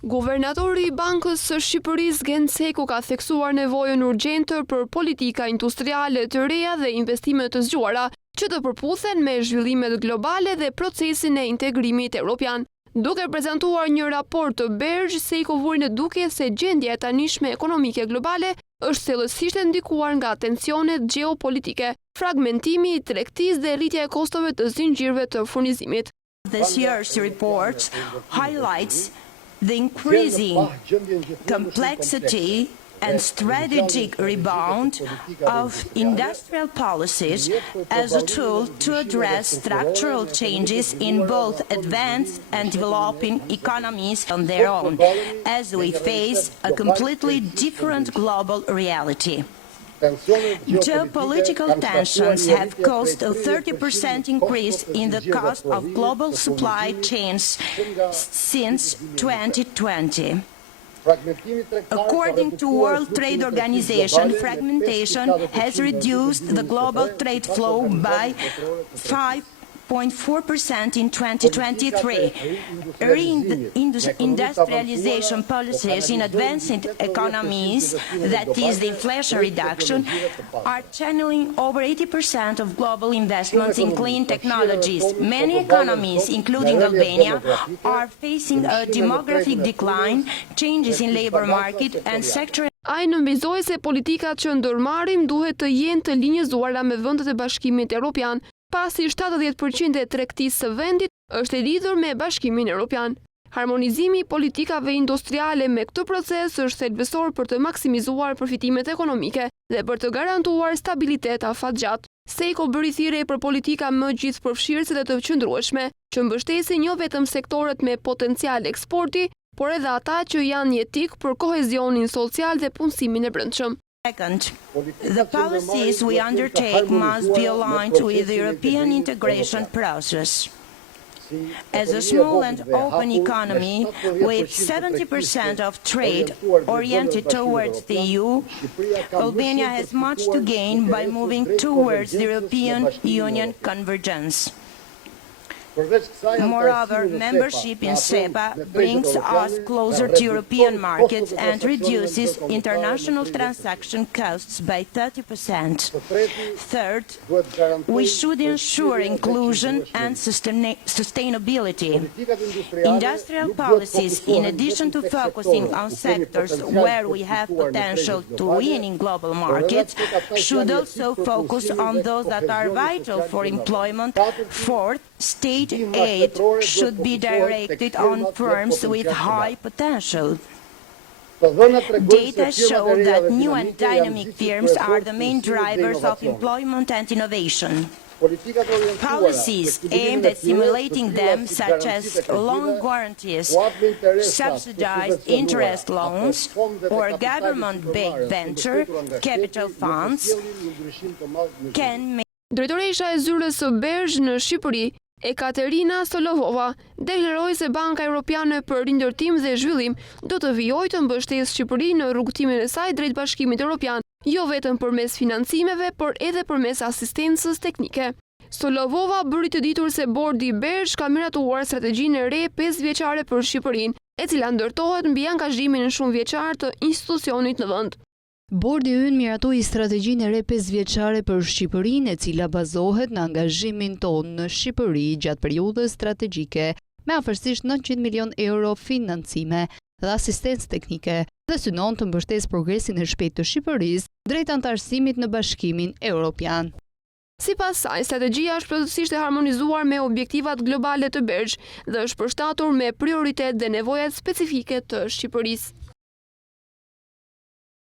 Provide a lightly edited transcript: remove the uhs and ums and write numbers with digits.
Guvernatori i Bankës së Shqipërisë Genceku ka theksuar nevojën urgjente për politika industriale të reja dhe investime të zgjuara që të përputhen me zhvillimet globale dhe procesin e integrimit evropian. Duke prezantuar një raport të Bergj, Seiko vuri në duke se gjendja e tanishme ekonomike globale është thellësisht e ndikuar nga tensionet gjeopolitike, fragmentimi i tregtisë dhe rritja e kostove të zinxhirëve të furnizimit. This year's report highlights the increasing complexity and strategic rebound of industrial policies as a tool to address structural changes in both advanced and developing economies on their own, as we face a completely different global reality. Geopolitical tensions have caused a 30% increase in the cost of global supply chains since 2020. According to World Trade Organization, fragmentation has reduced the global trade flow by 5.4% in 2023. Reindustrialization policies in advancing economies, that is the inflation reduction, are channeling over 80% of global investments in clean technologies. Many economies, including Albania, are facing a demographic decline, changes in labor market and sector. Ai nënvizoi se politikat që ndërmarrim duhet të jenë të linjëzuara me vendet e Bashkimit Evropian, pasi 70% e tregtisë së vendit është e lidhur me Bashkimin Evropian. Harmonizimi i politikave industriale me këtë proces është thelbësor për të maksimizuar përfitimet ekonomike dhe për të garantuar stabilitet afatgjatë. Seiko bëri thirrje për politika më gjithëpërfshirëse dhe të qëndrueshme, që mbështesin jo vetëm sektorët me potencial eksporti, por edhe ata që janë jetik për kohezionin social dhe punësimin e brendshëm. Second, the policies we undertake must be aligned with the European integration process. As a small and open economy with 70% of trade oriented towards the EU, Albania has much to gain by moving towards the European Union convergence. Moreover, membership in SEPA brings us closer to European markets and reduces international transaction costs by 30%. Third, we should ensure inclusion and sustainability. Industrial policies, in addition to focusing on sectors where we have potential to win in global markets, should also focus on those that are vital for employment. Fourth, state aid should be directed on firms with high potential. Data show that new and dynamic firms are the main drivers of employment and innovation. Policies aimed at stimulating them, such as loan guarantees, subsidized interest loans, or government-backed venture capital funds, can make. Drejtoresha e zyrës së Bergj në Shqipëri, Ekaterina Solovova, deklaroi se Banka Evropiane për Rindërtim dhe Zhvillim do të vijojë të mbështesë Shqipërinë në rrugtimin e saj drejt Bashkimit Evropian, jo vetëm përmes financimeve, por edhe përmes asistencës teknike. Solovova bëri të ditur se bordi i Bergj ka miratuar strategjinë e re 5 vjeçare për Shqipërinë, e cila ndërtohet mbi angazhimin shumë vjeçar të institucionit në vend. Bordi ynë miratoi strategjinë e re 5 vjeçare për Shqipërinë, e cila bazohet në angazhimin tonë në Shqipëri gjatë periudhës strategjike, me afërsisht 900 milion euro financime dhe asistencë teknike, dhe synon të mbështesë progresin e shpejtë të Shqipërisë drejt anëtarësimit në Bashkimin Evropian. Sipas saj, strategjia është plotësisht e harmonizuar me objektivat globale të Bergj dhe është përshtatur me prioritet dhe nevojat specifike të Shqipërisë.